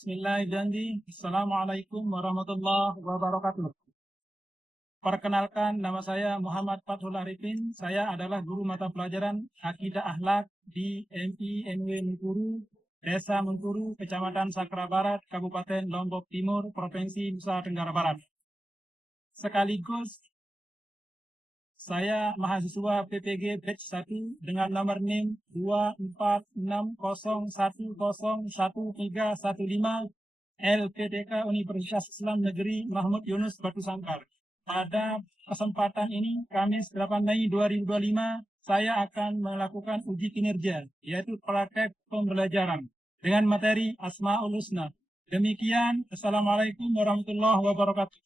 Bismillahirrahmanirrahim. Assalamualaikum warahmatullahi wabarakatuh. Perkenalkan, nama saya Muhammad Fathul Arifin. Saya adalah guru mata pelajaran Akidah Akhlak di MIMW Mengkuru, Desa Mengkuru, Kecamatan Sakra Barat, Kabupaten Lombok Timur, Provinsi Nusa Tenggara Barat. Sekaligus saya mahasiswa PPG Batch 1 dengan nomor NIM 24601011315 LPTK Universitas Islam Negeri Mahmud Yunus Batu Sangkar. Pada kesempatan ini, Kamis 8 Mei 2025, saya akan melakukan uji kinerja, yaitu praktek pembelajaran dengan materi Asmaul Husna. Demikian, Assalamualaikum warahmatullahi wabarakatuh.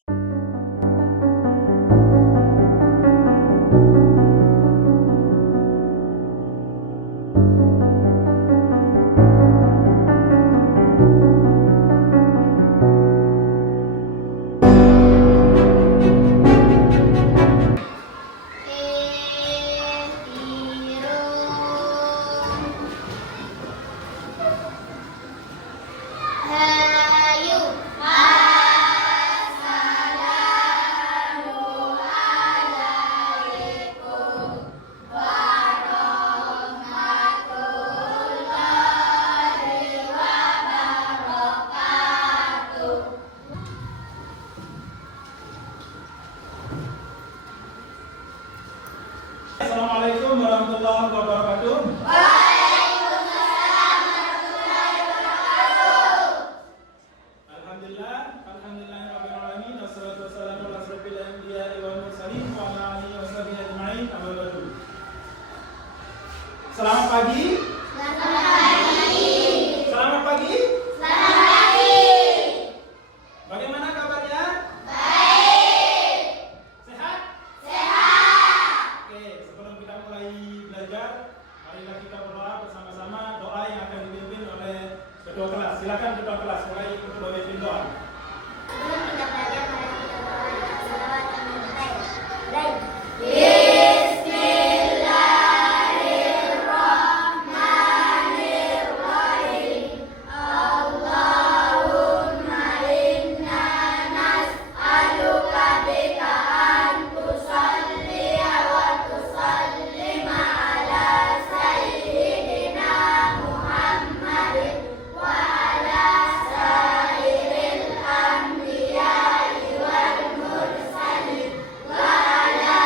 Assalamualaikum warahmatullahi wabarakatuh. Waalaikumsalam warahmatullahi wabarakatuh. Alhamdulillah rabbil alamin, wassalatu wassalamu ala asyrofil anbiya'i wal mursalin wa ala alihi washabihi ajma'in. Amma ba'du. Selamat pagi. Selamat pagi. Selamat pagi. Selamat pagi. Bagaimana kabarnya? Baik. Sehat? Sehat. Oke, sebelum kita mulai belajar, marilah kita berdoa bersama-sama, doa yang akan dipimpin oleh ketua kelas. Silakan ketua kelas mulai untuk memimpin doa. Sebelum kita belajar, mari kita berdoa dengan selawat dan memulai. Bismillahirrahmanirrahim. Allahumma inna nas'aluka bika an tusalliya wa tusallima ala sayyidina Muhammadin wa ala sairil anbiya'i wal mursalin wa ala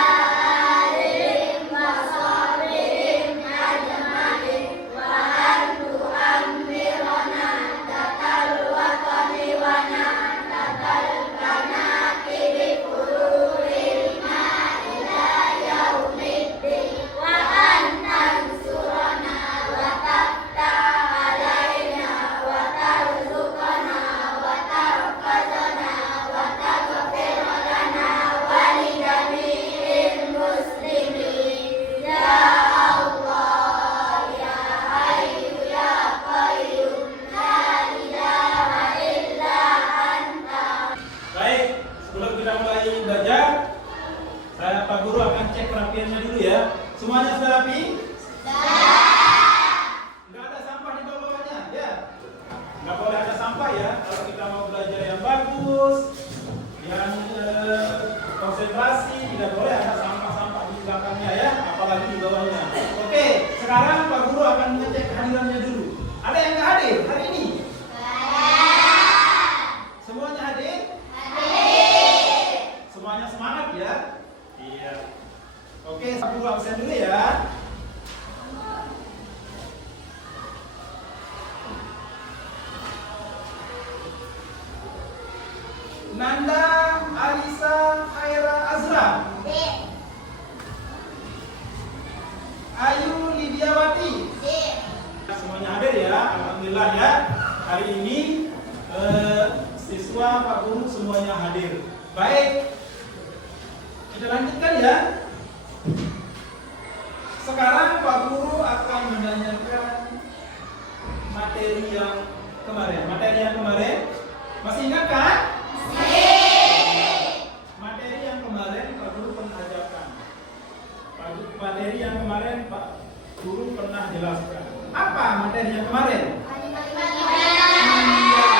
alihim wa sahbihim ajma'in wa an tu'ammirana datal watani wa na'datal kanaki bi fururil ma'ila yaumiddin wa an tansurana wa taftah alaina wa tarzuqana wa tarfazana wa taghfir lana wa li jami'il muslimin ya Allah ya Hayyu ya Qayyum la ilaha illa anta. Baik, sebelum kita mulai belajar, Pak Guru akan cek kerapiannya dulu ya. Semuanya sudah rapi? Nggak ada sampah di bawah-bawahnya, ya? Nggak boleh ada sampah ya. Kalau kita mau belajar yang bagus, yang konsentrasi, tidak boleh ada sampah-sampah di belakangnya ya, apalagi di bawahnya. Oke, sekarang Pak Guru akan ngecek hadirannya dulu. Ada yang nggak hadir hari ini? Semuanya hadir? Semuanya semangat ya? Iya. Oke, Pak Guru absen dulu ya. Nanda Alisa Khaira Azra. Ayu Lidiawati. Semuanya hadir ya, alhamdulillah ya. Hari ini siswa Pak Guru semuanya hadir. Baik, kita lanjutkan ya. Sekarang Pak Guru akan menanyakan materi yang kemarin. Materi yang kemarin masih ingat kan? Materi yang kemarin Pak Guru pernah ajarkan. Materi yang kemarin Pak Guru pernah jelaskan. Apa materi yang kemarin? Iya,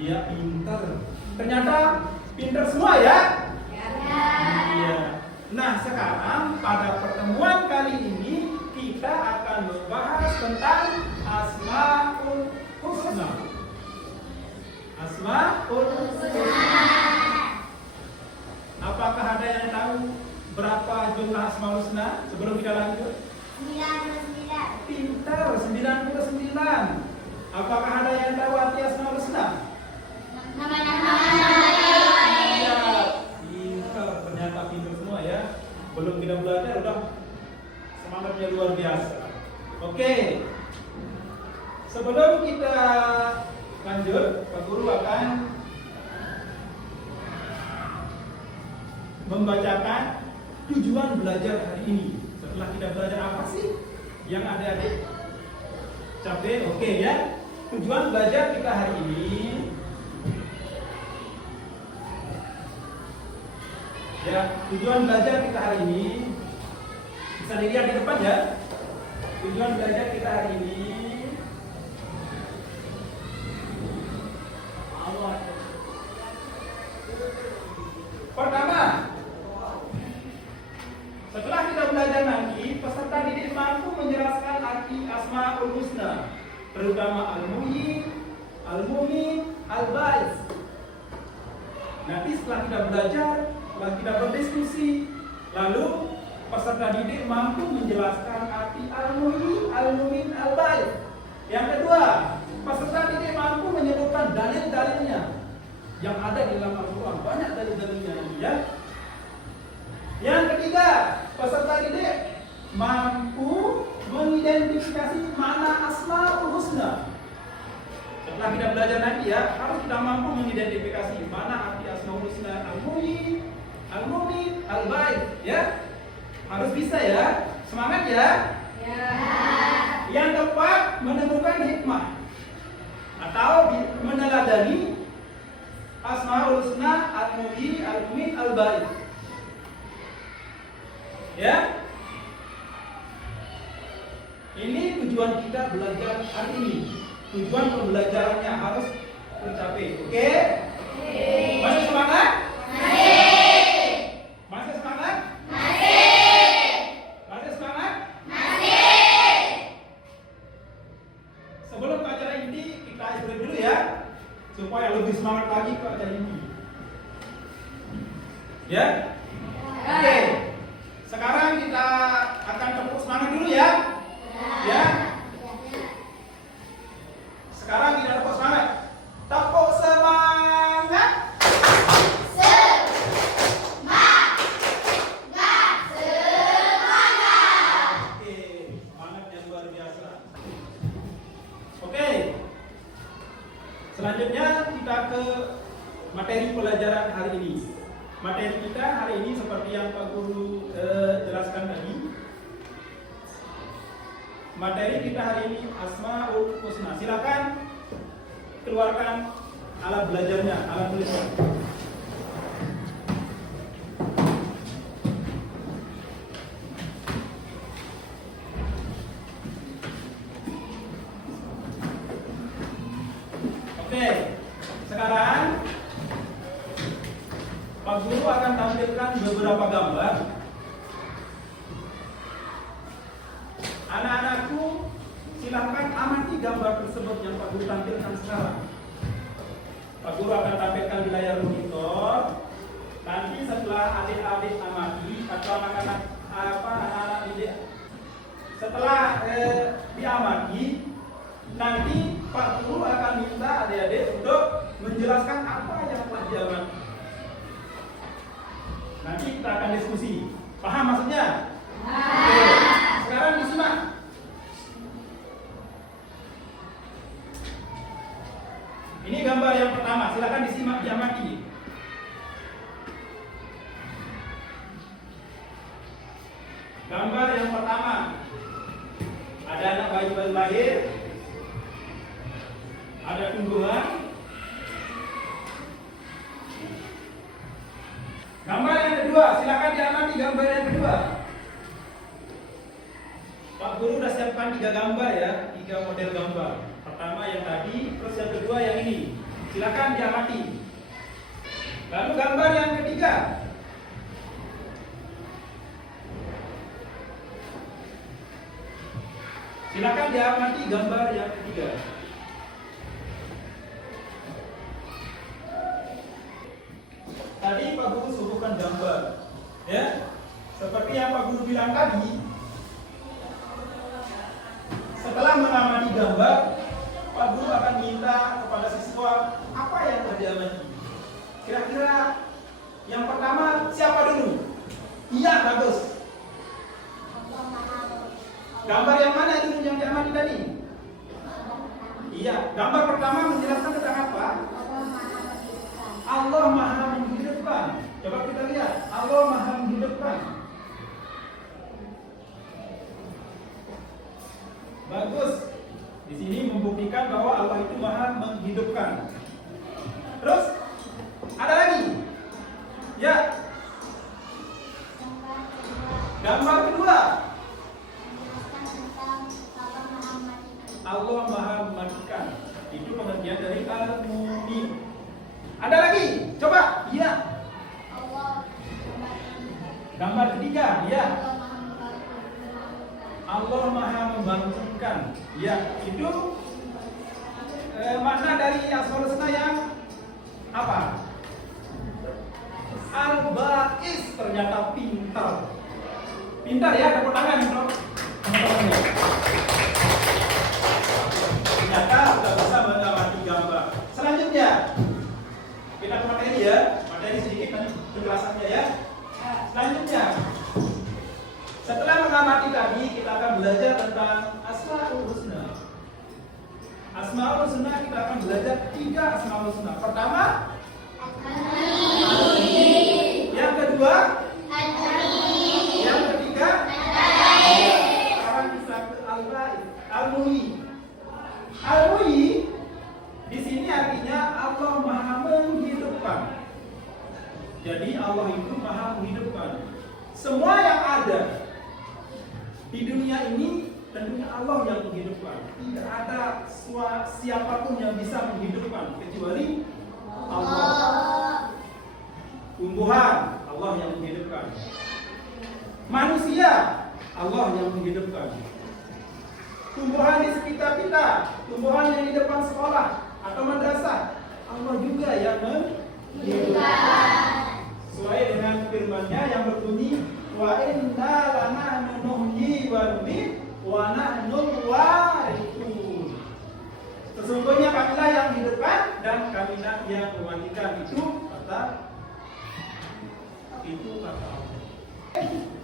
Iya, pinter. Ternyata pinter semua ya? Iya. Nah, sekarang pada pertemuan kali ini kita akan membahas tentang Asmaul Husna. Asmaul Husna. Apakah ada yang tahu berapa jumlah Asmaul Husna sebelum kita lanjut? 99. Pintar, 99. Apakah ada yang tahu arti Asmaul Husna? Nama-nama. Iya, pintar. Ternyata pintar semua ya. Belum kita belajar udah semangatnya luar biasa. Oke. Sebelum kita lanjut, Pak Guru akan membacakan tujuan belajar hari ini. Setelah kita belajar apa sih yang adik-adik capai? Oke ya. Tujuan belajar kita hari ini ya, tujuan belajar kita hari ini bisa dilihat di depan ya. Tujuan belajar kita hari ini pertama, setelah kita belajar nanti, peserta didik mampu menjelaskan arti Asmaul Husna, terutama Al-Muhyi, Al-Mumin, Al-Bais. Nanti setelah kita belajar, setelah kita berdiskusi, lalu peserta didik mampu menjelaskan arti Al-Muhyi, Al-Mumin, Al-Bais. Yang kedua, peserta didik mampu menyebutkan dalil-dalilnya yang ada di dalam Al-Quran. Banyak dalil-dalilnya ya. Yang ketiga, peserta didik mampu mengidentifikasi mana Asmaul Husna. Setelah kita belajar nanti ya, harus kita mampu mengidentifikasi mana arti Asmaul Husna, Al-Muhyi, Al-Mumin, Al-Bais ya. Harus bisa ya. Semangat ya. Ya. Yang keempat, menemukan hikmah atau meneladani Asmaul Husna, Al-Muhyi, Al-Mumin, Al-Bais. Ya. Ini tujuan kita belajar hari ini. Tujuan pembelajarannya harus tercapai. Oke? Masih semangat? Masih semangat? Masih semangat? Sebelum ke acara inti, kita istirahat dulu ya, supaya lebih semangat lagi ke acara inti. Ya? Oke. Sekarang kita akan tepuk semangat dulu ya. Ya. Sekarang kita tepuk semangat. Tepuk semangat. Oke, semangat yang luar biasa. Oke. Selanjutnya kita ke materi pelajaran hari ini. Materi kita hari ini seperti yang Pak Guru jelaskan tadi. Materi kita hari ini Asmaul Husna. Silakan keluarkan alat belajarnya, alat tulisnya. Oke, sekarang Pak Guru akan tampilkan beberapa gambar. Anak-anakku, silahkan amati gambar tersebut yang Pak Guru tampilkan sekarang. Pak Guru akan tampilkan di layar monitor. Nanti setelah adik-adik amati atau anak-anak didik, setelah diamati, nanti Pak Guru akan minta adik-adik untuk menjelaskan apa yang telah diamati. Nanti kita akan diskusi. Paham maksudnya? Oke. Sekarang disimak. Ini gambar yang pertama. Silakan disimak, diamati. Gambar yang pertama. Ada anak bayi baru lahir. Ada tumbuhan. Gambar yang kedua, silakan diamati gambar yang kedua. Pak Guru sudah siapkan 3 gambar ya, 3 model gambar. Pertama yang tadi, terus yang kedua yang ini. Silakan diamati. Lalu gambar yang ketiga. Silakan diamati gambar yang ketiga. Tadi Pak Guru suguhkan gambar, ya. Seperti yang Pak Guru bilang tadi, setelah mengamati gambar, Pak Guru akan minta kepada siswa apa yang diamati. Kira-kira yang pertama siapa dulu? Iya, bagus. Gambar yang mana itu yang diamati tadi? Iya, gambar pertama menjelaskan tentang apa? Allah Maha menghidupkan. Coba kita lihat, Allah Maha menghidupkan. Bagus. Di sini membuktikan bahwa Allah itu Maha menghidupkan. Terus ada lagi? Ya. Gambar kedua. Allah Maha mematikan. Itu pengertian dari al-mumin. Ada lagi? Coba. Iya. Gambar ketiga. Iya. Allah Maha membangkitkan. Ya, itu makna dari Asmaul Husna yang apa? Al-Ba'is, ternyata pintar. Pintar ya, tepuk tangan bro. Teman-teman. Ternyata sudah bisa mengamati gambar. Selanjutnya kita ke materi ya. Materi sedikit nanti penjelasannya ya. Selanjutnya, setelah mengamati tadi, kita akan belajar tentang Asmaul Husna. Asmaul Husna kita akan belajar 3 Asmaul Husna. Pertama, yang kedua, yang ketiga, sekarang kita ke Al-Muhyi. Al-Muhyi di sini artinya Allah Maha menghidupkan. Jadi Allah itu Maha menghidupkan. Semua yang ada di dunia ini tentunya Allah yang menghidupkan. Tidak ada siapapun yang bisa menghidupkan kecuali Allah. Tumbuhan Allah yang menghidupkan. Manusia Allah yang menghidupkan. Tumbuhan di sekitar kita, tumbuhan yang di depan sekolah atau madrasah, Allah juga yang menghidupkan. Sesuai dengan firman-Nya yang berbunyi, wa inna lanahnu nuhyi wa numiit wa nahnul warithun. Sesungguhnya kamilah yang menghidupkan dan kamilah yang mematikan. Itu kata Allah.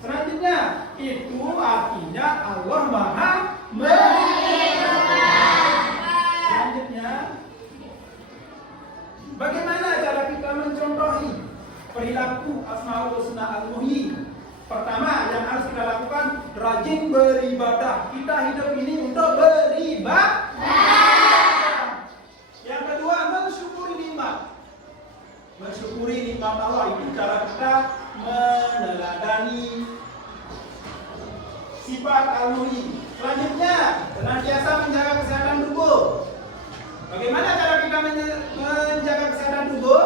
Selanjutnya, itu artinya Allah Maha menghidupkan. Selanjutnya, bagaimana cara kita mencontohi perilaku Asmaul Husna Al-Muhyi? Pertama yang harus kita lakukan, rajin beribadah. Kita hidup ini untuk beribadah. Yang kedua, mensyukuri nikmat. Mensyukuri nikmat Allah, itu cara kita meneladani sifat Al-Muhyi. Selanjutnya, senantiasa menjaga kesehatan tubuh. Bagaimana cara kita menjaga kesehatan tubuh?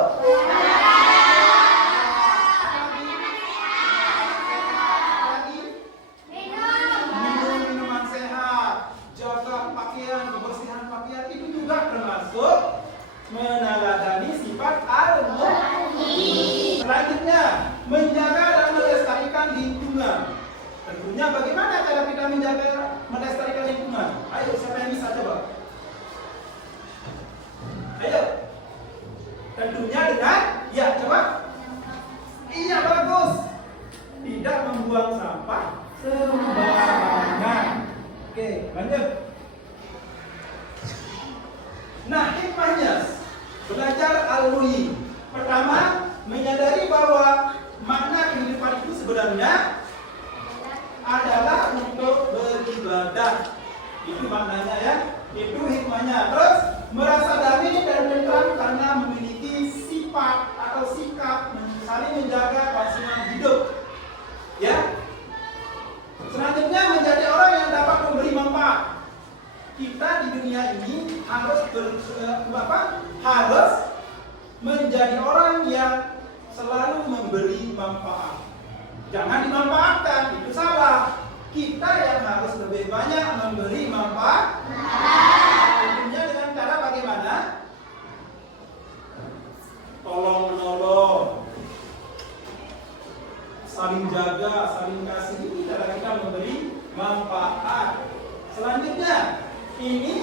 Minum minuman sehat, jaga pakaian, kebersihan pakaian, itu juga termasuk meneladani sifat Al-Muhyi. Selanjutnya, menjaga dan melestarikan lingkungan. Tentunya bagaimana cara kita menjaga melestarikan lingkungan? Ayo, siapa yang bisa coba? Ayo. Tentunya dengan, ya coba. Iya, bagus. Tidak membuang sampah sembarangan. Oke, lanjut. Nah, hikmahnya belajar Al-Muhyi. Pertama, menyadari bahwa makna kehidupan itu sebenarnya adalah untuk beribadah. Itu maknanya ya. Itu hikmahnya. Terus merasa damai dan tentram karena memiliki sifat atau sikap saling menjaga kelangsungan hidup. Ya. Selanjutnya menjadi orang yang dapat memberi manfaat. Kita di dunia ini harus harus menjadi orang yang selalu memberi manfaat. Jangan dimanfaatkan, itu salah. Kita yang harus lebih banyak memberi manfaat. Tentunya dengan cara bagaimana? Tolong menolong, saling jaga, saling kasih. Ini cara kita memberi manfaat. Selanjutnya, ini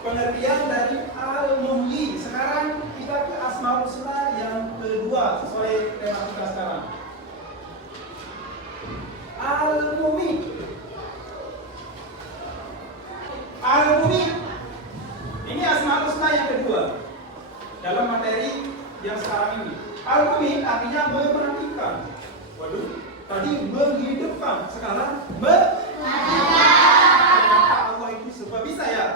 pengertian dari al-muhyi. Sekarang kita ke Asmaul Husna yang kedua sesuai tema kita sekarang. Al-Mumit. Al-Mumit. Ini Asmaul Husna yang kedua dalam materi yang sekarang ini. Al-Mumit artinya mematikan. Waduh, tadi menghidupkan, sekarang Allah itu serba bisa ya?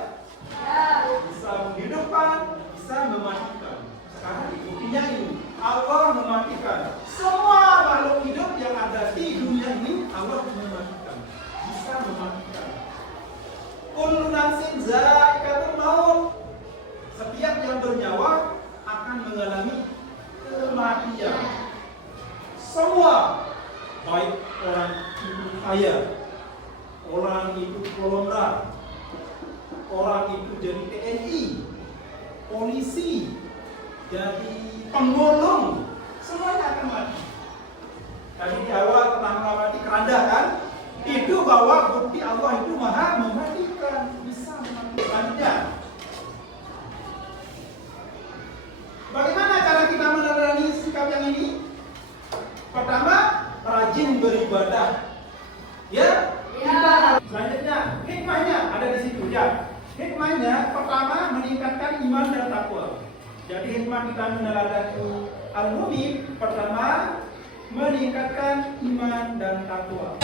Bisa menghidupkan, bisa mematikan. Sekarang buktinya ini, Allah mematikan. Semua makhluk hidup yang ada di dunia ini Allah mematikan, bisa mematikan. Kullu nafsin za'iqatul maut. Setiap yang bernyawa akan mengalami kematian. Semua, baik orang itu kaya, orang itu kolonel, orang itu jadi TNI, polisi, jadi pemulung, semuanya akan mati. Tadi di awal pernah mengamati keranda kan? Itu bahwa bukti Allah itu maha mematikan, bisa mematikan. Selanjutnya, bagaimana cara kita meneladani sikap yang ini? Pertama, rajin beribadah. Ya? Selanjutnya, hikmahnya ada di situ ya. Hikmahnya pertama meningkatkan iman dan takwa. Jadi hikmah kita meneladani al-mu'min pertama meningkatkan iman dan takwa.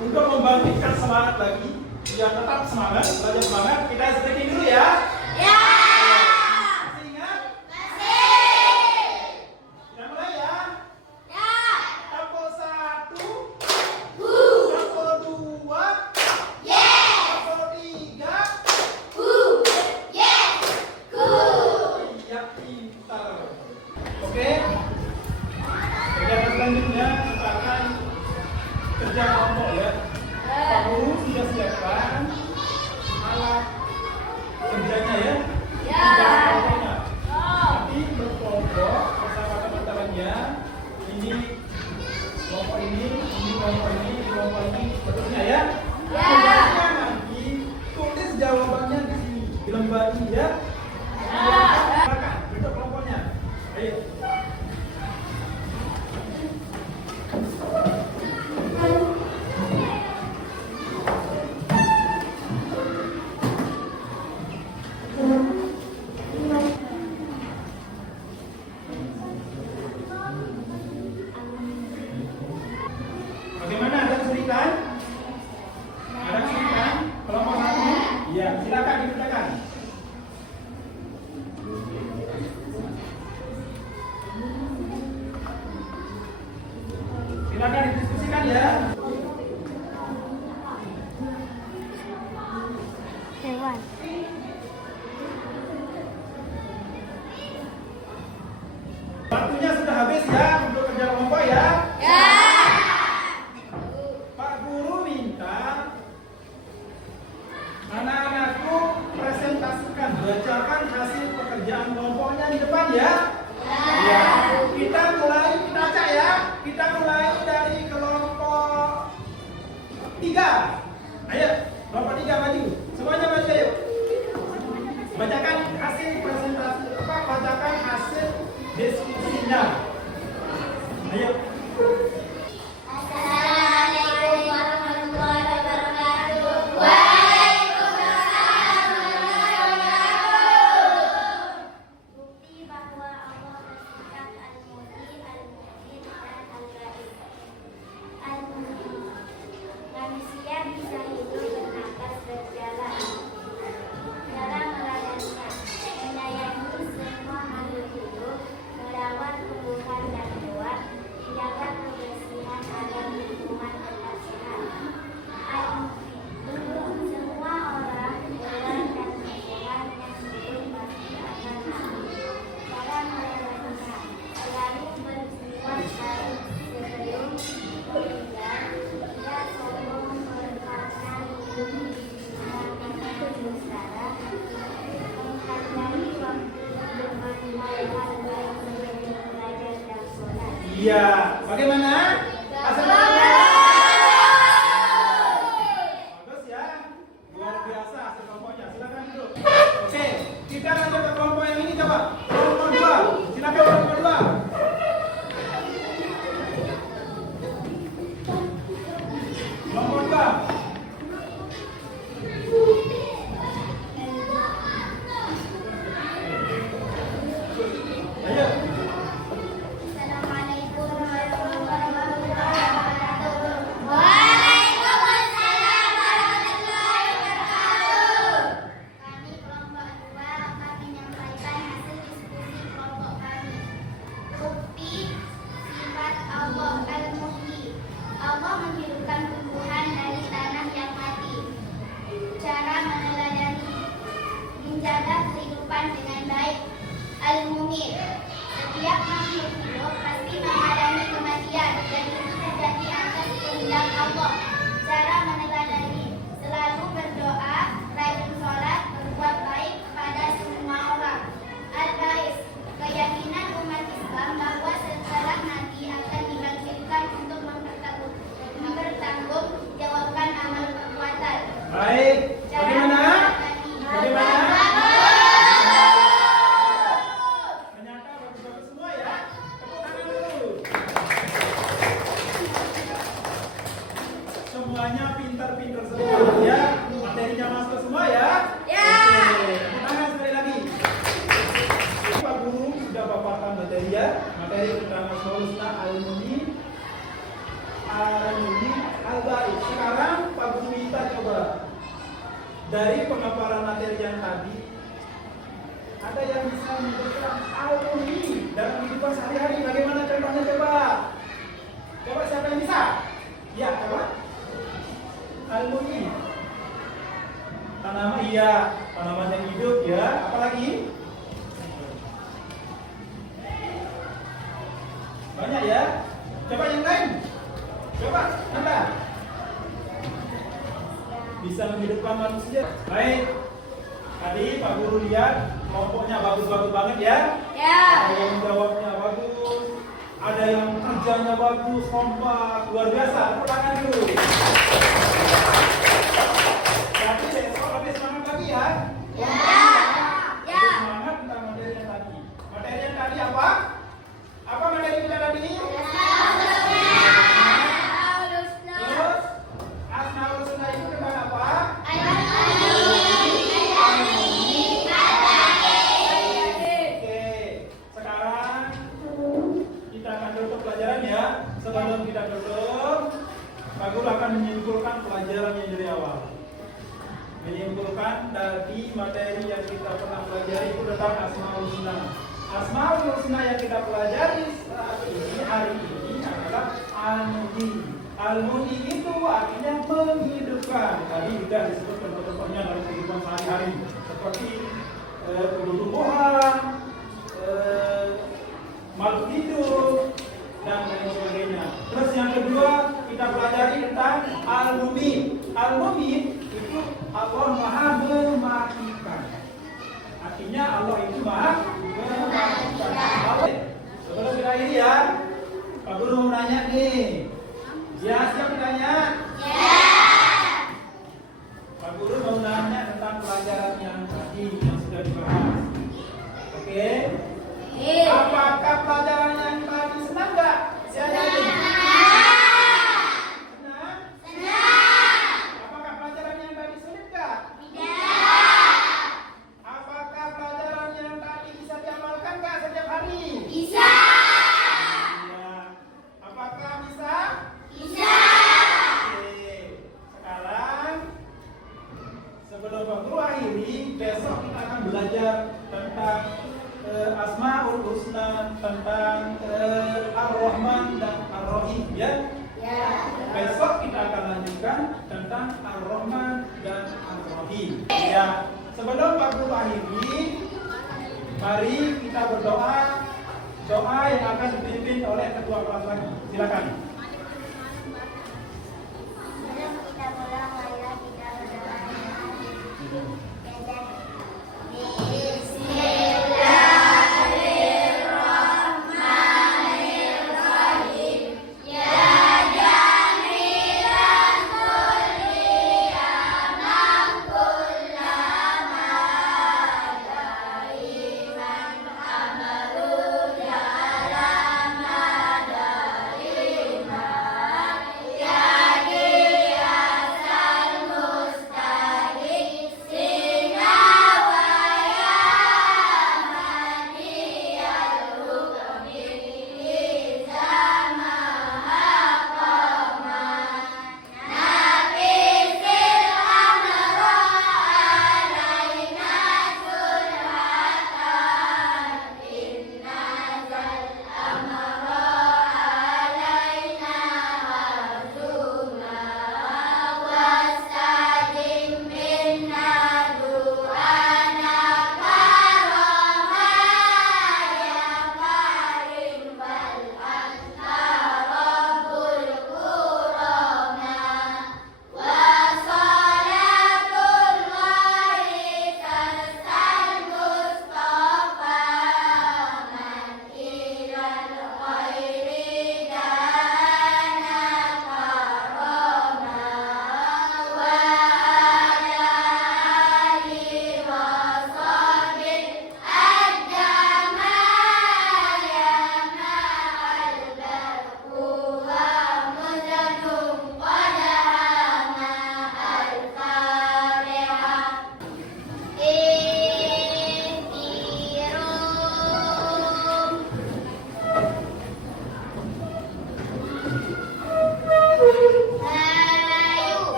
Untuk membangkitkan semangat lagi, biar tetap semangat, belajar semangat, kita stretching dulu ya. Ya. Masih ingat? Masih. Kita mulai ya. Ya. Tempo 1. Tempo 2. Yes. Tempo 3. Yes. Iya, pintar. Oke. Kegiatan selanjutnya kita akan kerja kelompok ya. Pak Guru sudah siapkan alat kerjanya ya. Kerja kelompoknya. Nanti berkelompok bersama teman-temannya. Ini kelompok ini kelompok ini, kelompok ini, betulnya ya. Kerjanya nanti tulis jawabannya di sini di lembar ini ya. Silakan bentuk kelompoknya. Ayo. Bagaimana, ada kesulitan? Ada kesulitan? Kelompok 1? Iya, silakan dikerjakan. Silakan didiskusikan ya. Hewan. Waktunya sudah habis ya untuk kerja kelompok ya. Pak Guru minta anak-anakku presentasikan, bacakan hasil pekerjaan kelompoknya di depan ya. Ya. Kita mulai, kita acak ya. Kita mulai dari kelompok 3. Ayo, kelompok 3 maju. Semuanya maju ayo. Bacakan hasil presentasi, bacakan hasil diskusinya. Ayo. Assalamualaikum warahmatullahi wabarakatuh. Waalaikumsalam warahmatullahi wabarakatuh. Bukti bahwa Allah bersikap al-mu'min, al-mu'min, dan al-ghaib. Al-mu'min. Manusia bisa hidup bernapas berjalan. Cara melayaninya, menyayangi semua makhluk hidup, merawat tumbuhan dan hewan, tidak Iya. Bagaimana? Asal bagus ya. Luar biasa hasil kelompoknya. Silakan duduk. Oke, kita lanjut ke kelompok yang ini coba. Kelompok 2. Silakan kelompok 2. Kelompok 2. Ayo. Assalamualaikum warahmatullahi wabarakatuh. Waalaikumsalam warahmatullahi wabarakatuh. Kami kelompok 2 akan menyampaikan hasil diskusi kelompok kami. Bukti sifat Allah Al-Muhyi. Allah menghidupkan tumbuhan dari tanah yang mati. Cara meneladani menjaga kehidupan dengan baik. Al-Mumit. Setiap makhluk hidup pasti mengalami kematian dan itu terjadi atas kehendak Allah. Cara meneladani selalu berdoa, rajin sholat, berbuat baik kepada semua orang. Al-Bais. Keyakinan umat Islam bahwa setelah mati akan dibangkitkan untuk mempertanggungjawabkan amal perbuatan. Baik. Bagaimana? Bagaimana? Ternyata bagus-bagus semua ya. Tepuk tangan dulu. Semuanya pintar-pintar semua ya. Materinya masuk semua ya. Ya. Oke. Tepuk tangan sekali lagi. Pak Guru sudah paparkan materi ya. Materi tentang Asmaul Husna Al-Muhyi, Al-Bais. Sekarang Pak Guru minta coba dari pemaparan materi yang tadi, ada yang bisa memberikan Al-Muhyi dalam kehidupan sehari-hari. Bagaimana contohnya coba? Coba siapa yang bisa? Ya, coba. Al-Muhyi. Tanaman iya, tanaman yang hidup ya. Apalagi? Banyak ya. Coba yang lain. Coba, Anda. Bisa menghidupkan manusia. Baik. Tadi Pak Guru lihat kelompoknya bagus-bagus banget ya. Ya. Ada yang jawabnya bagus, ada yang kerjanya bagus, kompak, luar biasa. Tepuk tangan dulu. Jadi besok lebih semangat lagi ya. Ya. Lebih semangat tentang materi yang tadi. Materi yang tadi apa? Apa materi kita tadi? Terus Asmaul Husna itu tentang apa? Oke, sekarang kita akan tutup pelajaran ya. Sebelum kita tutup, Pak Guru akan menyimpulkan pelajaran yang dari awal. Menyimpulkan dari materi yang kita pernah pelajari itu tentang Asmaul Husna. Asmaul Husna yang kita pelajari saat ini, hari ini adalah Al-Muhyi. Al-Muhyi itu artinya menghidupkan. Tadi sudah disebut contoh-contohnya dalam kehidupan sehari-hari, seperti tumbuh-tumbuhan, makhluk hidup, dan lain sebagainya. Terus yang kedua kita pelajari tentang Al-Mumit. Al-Mumit itu Allah Maha mematikan. Artinya Allah itu Maha mematikan. Sebelum kita akhiri ya, Pak Guru mau nanya nih. Ya, siap ditanya? Ya. Pak Guru mau nanya tentang pelajaran yang tadi yang sudah dibahas. Oke? Apakah pelajaran yang tadi senang nggak? Senang. Senang? Apakah pelajaran yang tadi sulit nggak? Tidak. Apakah pelajaran yang tadi bisa diamalkan nggak setiap hari? Bisa. Iya. Apakah bisa? Bisa. Oke. Sekarang sebelum Pak Guru akhiri, besok kita akan belajar tentang Asmaul Husna, tentang Ar-Rahman dan Ar-Rahim ya. Ya. Besok kita akan lanjutkan tentang Ar-Rahman dan Ar-Rahim. Ya, sebelum Pak Guru akhiri, mari kita berdoa. Doa yang akan dipimpin oleh ketua kelas lagi. Silakan. Sebelum kita pulang, marilah kita berdoa. Bismillahirrahmanirrahim.